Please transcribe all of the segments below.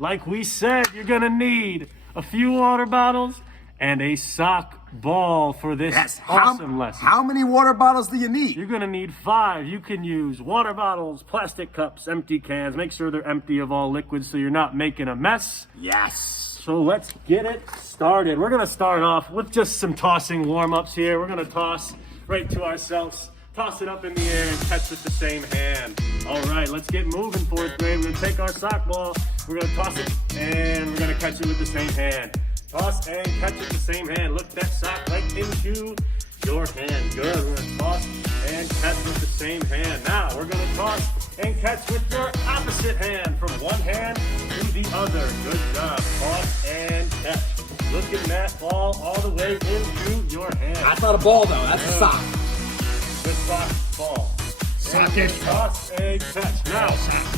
like we said, you're gonna need a few water bottles and a sock ball for this awesome lesson. How many water bottles do you need? You're gonna need 5. You can use water bottles, plastic cups, empty cans. Make sure they're empty of all liquids so you're not making a mess. Yes. So let's get it started. We're gonna start off with just some tossing warm-ups here. We're gonna toss right to ourselves. Toss it up in the air and catch with the same hand. All right, let's get moving, 4th grade. We're gonna take our sock ball, we're gonna toss it, and we're gonna catch it with the same hand. Toss and catch with the same hand. Look that sock right into your hand. Good, we're gonna toss and catch with the same hand. Now, we're gonna toss and catch with your opposite hand, from one hand to the other. Good job, toss and catch. Looking that ball all the way into your hand. That's not a ball though, that's a sock. Good sock ball. Sockish. Toss and catch. Now,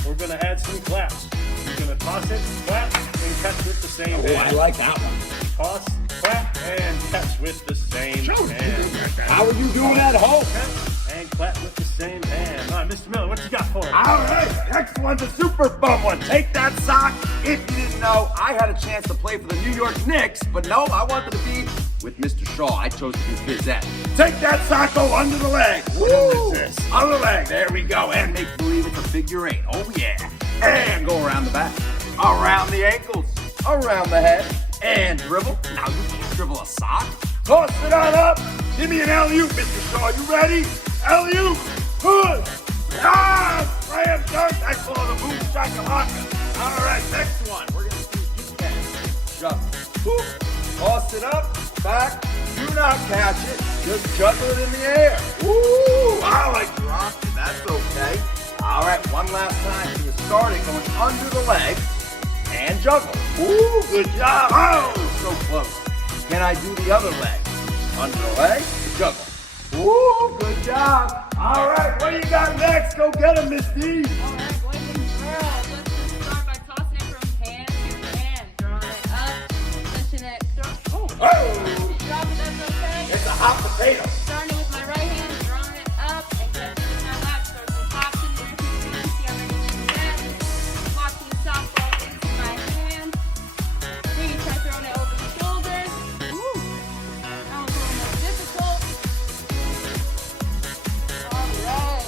we're gonna add some claps. You're gonna toss it, clap, and catch with the same Oh, I hand. like that one. Toss, clap, and catch with the same hand. How are you doing at home? Catch and clap with the same hand. All right, Mr. Miller, what you got for us? All right, next one's a super fun one. Take that sock. If you didn't know, I had a chance to play for the New York Knicks, but no, I wanted to be with Mr. Shaw. I chose to do phys ed. Take that sock, go under the leg. Woo! Under the leg, there we go. And make believe it's a figure 8. Oh yeah. And go around the back, around the ankles, around the head, and dribble. Now you can't dribble a sock. Toss it on up. Give me an alley-oop, Mr. Shaw. You ready? Alley-oop. Push. Ah! Slam dunk. I call it a boom shakalaka. All right, next one. We're going to do kick pass. Shove. Boop. Toss it up. Back. Do not catch it. Just juggle it in the air. Ooh, I like dropped it. That's okay. All right, one last time. So you start it going under the leg and juggle. Ooh, good job. Oh, so close. Can I do the other leg? Under the leg, juggle. Ooh, good job. All right, what do you got next? Go get him, Miss D. All right, boys and girls, let's just start by tossing it from hand to hand, drawing it up, pushing it, Oh, drop it, that's okay. it's a hot potato. Starting with my right hand, drawing it up, and catching with my left, start some boxing, 1, 2, 3, see how many you can get. Boxing the softball into my hand. 3, try throwing it over the shoulders. Woo! That one's a little more difficult. All right.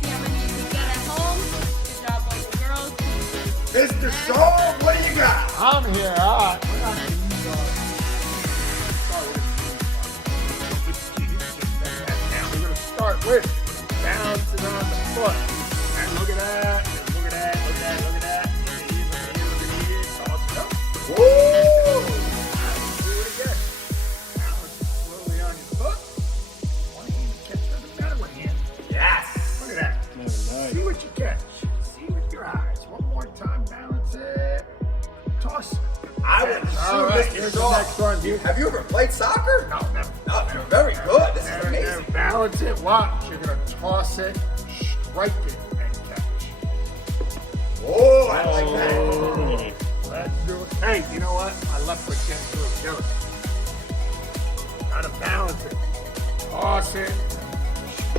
See how many you can get at home. Good job, boys and girls. Mr. Shaw, what do you got? I'm here. All right. We're going to start with bouncing on the foot. And look at that. And look at that. Look at that. Look at that. Look at here. Toss it up. Woo! Do it again. Balance it slowly on your foot. One hand catch doesn't matter what hand. Yes. Look at that. See what you catch. See with your eyes. One more time. Balance it. Toss. I would All assume, right, Mr. here's the Shaw. next one. Have you ever played soccer? No, never. No, you're very good. This is There, amazing. balance it. Watch. You're going to toss it, strike it, and catch. Oh, I like that. Let's do it. Hey, you know what? My left foot can't do it. Gotta balance it. Toss it,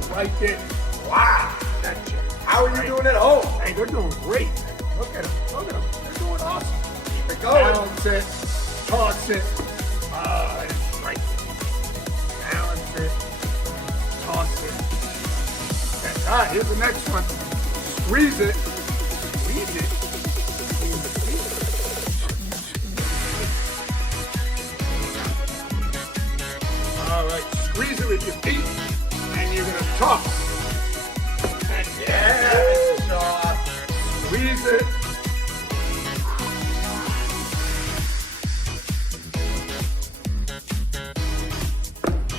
strike it. Wow. Catch it. How are you doing at home? Hey, they're doing great. Look at them. Look at them. They're doing awesome. Keep it going. Balance it, toss it, and strike it. Balance it, toss it. Okay. All right, here's the next one. Squeeze it, squeeze it. All right, squeeze it with your feet, and you're gonna toss. And Yeah, Mr. Shaw. squeeze it.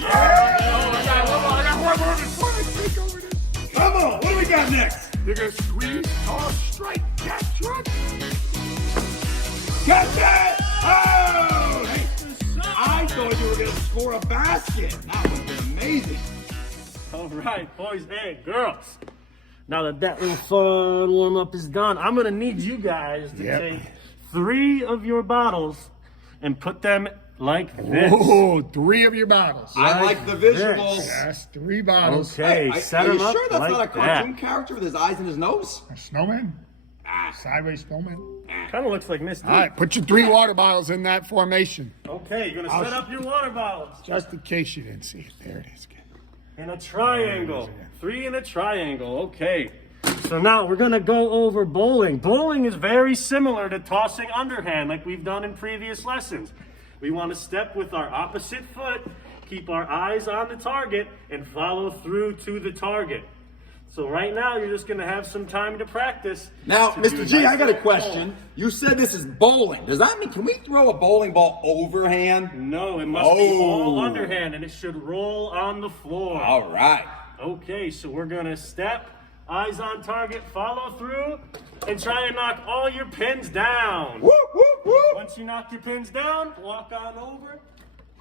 I got one more before I take over this. Come on, what do we got next? You're gonna squeeze, toss, strike, catch, right? Catch it! Oh! Hey, I thought you were going to score a basket. That would have been amazing. All right, boys and girls. Now that little fun warm-up is done, I'm going to need you guys to take 3 of your bottles and put them like this. Oh, 3 of your bottles. I like the visuals. Yes, 3 bottles. Okay, set Are them you up sure that's like not a cartoon that. character with his eyes and his nose? A snowman? Sideways Spillman. Kind of looks like Miss D. All right, put your 3 water bottles in that formation, Okay, you're gonna set up your water bottles just in case you didn't see it. There it is. in a triangle. 3 in a triangle. Okay. So now we're gonna go over bowling. Bowling is very similar to tossing underhand, like we've done in previous lessons. We want to step with our opposite foot, keep our eyes on the target, and follow through to the target. So right now, you're just gonna have some time to practice. Now, to do Mr. G, nice I got a little question. You said this is bowling. Does that mean, can we throw a bowling ball overhand? No, it must be all Oh. underhand, and it should roll on the floor. All right. Okay, so we're gonna step, eyes on target, follow through, and try and knock all your pins down. Woo, woo, woo. Once you knock your pins down, walk on over,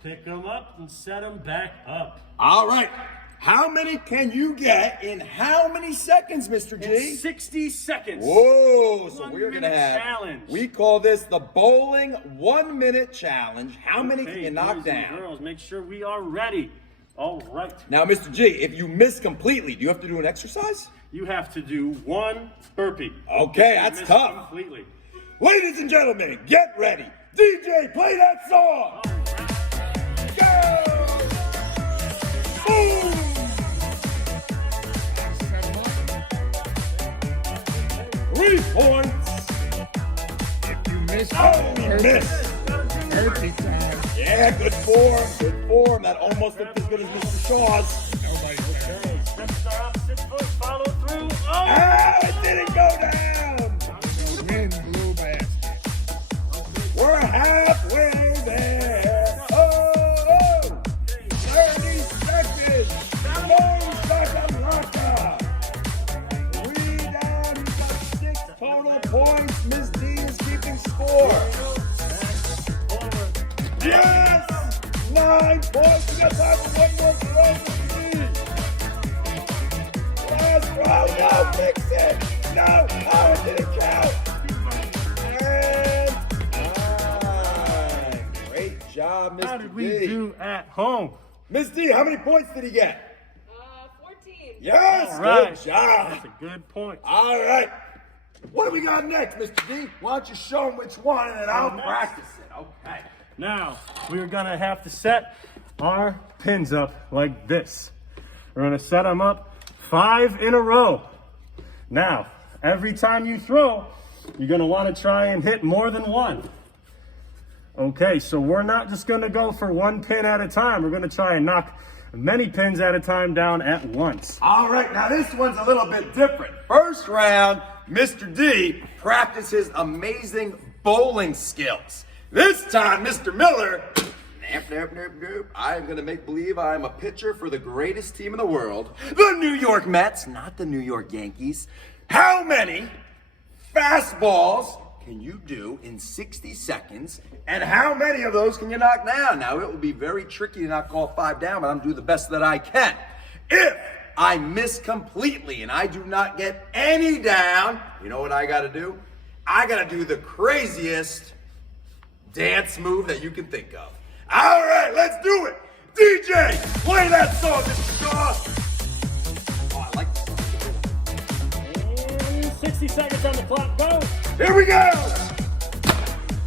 pick them up, and set them back up. All right. How many can you get in how many seconds, Mr. In G? 60 seconds. Whoa, so 1 we're gonna minute have, challenge. we call this the bowling 1 minute challenge. How many can you knock boys and down? girls, make sure we are ready. All right. Now, Mr. G, if you miss completely, do you have to do an exercise? You have to do 1 burpee. Okay, If you that's miss tough. Completely. Ladies and gentlemen, get ready. DJ, play that song. Go! Boom! 3 points. If you miss, Oh, miss. perfect time. Yeah, good form. Good form. That almost looked as good as Mr. Shaw's. Nobody's better. Okay, step with our opposite foot, follow through. Oh! Ah, it didn't go down. Win blue basket. We're halfway there. Oh, 30 seconds. Boom, shakalaka. 3 down. You got 6 total points. Miss D is keeping score. Yes! 9 points. We got time for one more throw, Mr. D. Last throw. No, fix it. No. Oh, it didn't count. And time. Great job, Mr. How did we D. do at home? Miss D, how many points did he get? 14. Yes, All right. good job. That's a good point. All right. What do we got next, Mr. D? Why don't you show him which one and then I'll Next. practice it. Okay. Now, we're gonna have to set our pins up like this. We're gonna set them up 5 in a row. Now, every time you throw, you're gonna wanna try and hit more than 1. Okay, so we're not just gonna go for 1 pin at a time. We're gonna try and knock many pins at a time down at once. All right, now this one's a little bit different. First round, Mr. D practices amazing bowling skills. This time, Mr. Miller, I'm going to make believe I'm a pitcher for the greatest team in the world, the New York Mets, not the New York Yankees. How many fastballs can you do in 60 seconds, and how many of those can you knock down? Now, it will be very tricky to not call 5 down, but I'm doing the best that I can. If I miss completely and I do not get any down, you know what I got to do? I got to do the craziest dance move that you can think of. All right, let's do it. DJ, play that song, Mr. Shaw. Oh, I like this song. And 60 seconds on the clock, go. Here we go.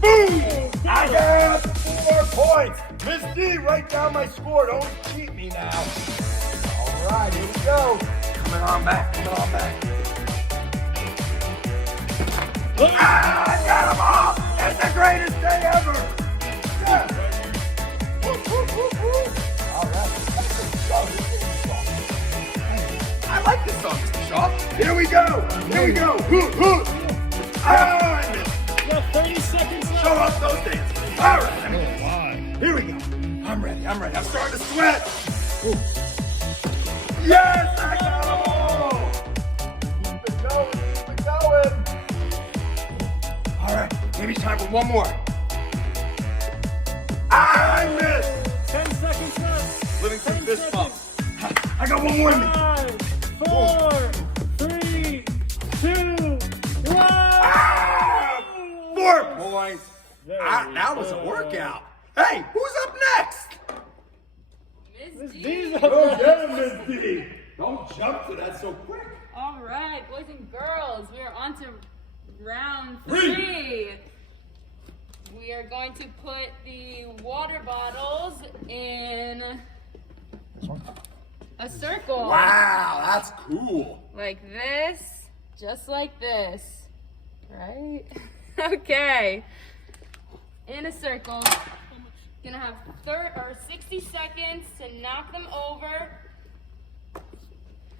Boom. I got 4 points. Miss D, write down my score. Don't cheat me now. All right, here we go. Coming on back, coming on back. Ah, I got them all. It's the greatest day ever. Yes. Woo, woo, woo, woo. All right. I like this song, Mr. Shaw. Here we go. Here we go. Hoo, hoo. Ah, I missed. You got 30 seconds left. Show off those dances. All right. Here we go. I'm ready. I'm ready. I'm starting to sweat. Yes, I got them all. Keep it going. Keep it going. All right. Maybe time for one more. I missed. 10 seconds left. Living through 10 this bump. seconds. I got one more in me. 5, 4, 3, 2, 1. Ah! 4 points. Very That was a good. workout. Hey, who's up next? Miss D. These are Go get him, Miss D. Don't jump to that so quick. All right, boys and girls, we are on to Round 3. We are going to put the water bottles in a circle. Wow, that's cool. Like this, just like this, right? Okay. In a circle. Gonna have 60 seconds to knock them over.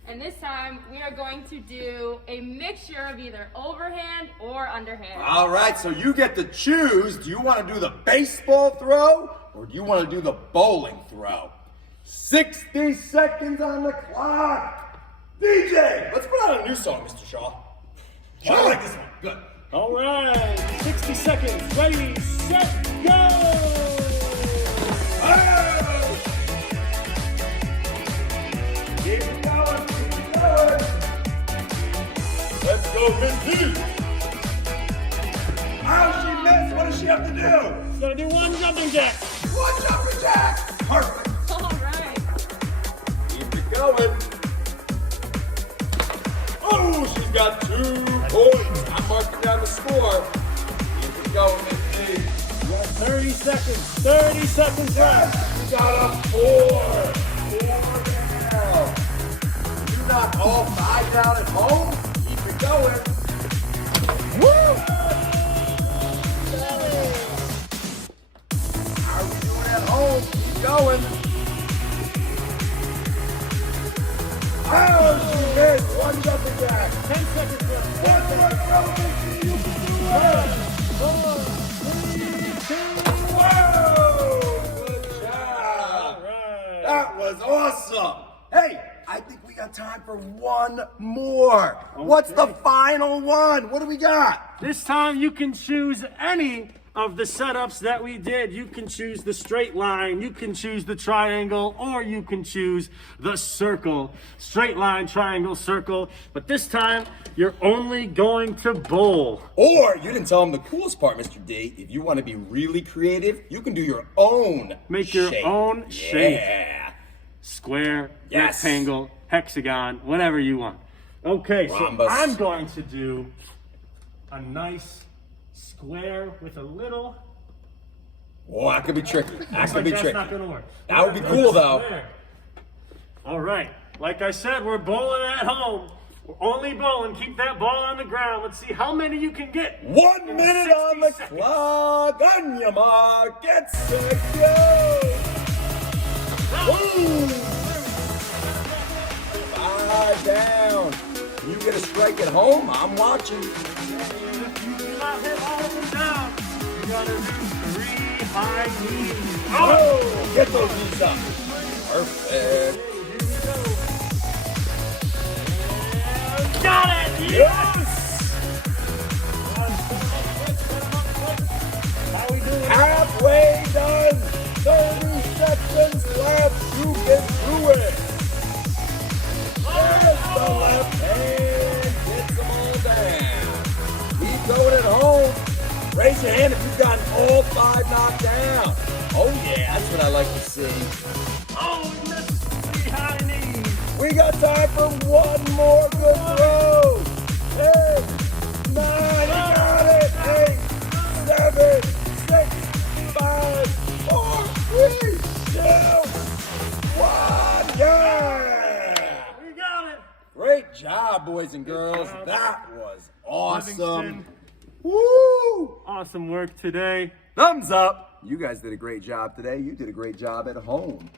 And this time we are going to do a mixture of either overhand or underhand. All right, so you get to choose. Do you want to do the baseball throw or do you want to do the bowling throw? 60 seconds on the clock. DJ, let's put on a new song, Mr. Shaw. I like this one. Good. All right, 60 seconds. Ready, set, go! Oh! Keep it going, keep it going. Let's go, Miss D. How she missed? What does she have to do? She's gonna do one jumping jack. One jumping jack. Perfect. All right. Keep it going. Oh, she's got 2 points. I'm marking down the score. Keep it going, Miss D. You got 30 seconds. 30 seconds left. You got a 4. 4 down. You knock all 5 down at home. Keep it going. Woo! How are we doing at home? Keep going. Oh, she missed. One jumping jack. 10 seconds left. One more throw. You can do it. Whoa! Good job. All right. That was awesome. Hey, I think we got time for one more. What's the final one? What do we got? This time you can choose any of the setups that we did. You can choose the straight line, you can choose the triangle, or you can choose the circle. Straight line, triangle, circle. But this time, you're only going to bowl. Or you didn't tell them the coolest part, Mr. D. If you want to be really creative, you can do your own Make your shape. own shape. Yeah. Square, Yes. rectangle, hexagon, whatever you want. Okay, so Rhombus. I'm going to do a nice square with a little. Oh, that could be tricky. That Looks could be that's tricky. not gonna work. That would be cool, though. Square. All right, like I said, we're bowling at home. We're only bowling. Keep that ball on the ground. Let's see how many you can get. 1 in minute 60 on the seconds. clock. On your mark. Get set, go. Woo! 5 down. You get a strike at home, I'm watching. If you do not hit all of them down, you gotta do 3 high knees. Oh, get those knees up. Perfect. Got it! Yes! How we doing? Halfway done. 30 seconds left. You get through it. There's the left hand. Gets them all down. Keep going at home. Raise your hand if you've gotten all 5 knocked down. Oh yeah, that's what I like to see. Oh, we missed 3 high knees. We got time for one more good throw. 10, 9, you got it. 8, 7, 6, 5, 4, 3, 2, 1. Yeah! We got it. Great job, boys and girls. That was awesome. Livingston. Woo! Awesome work today. Thumbs up. You guys did a great job today. You did a great job at home.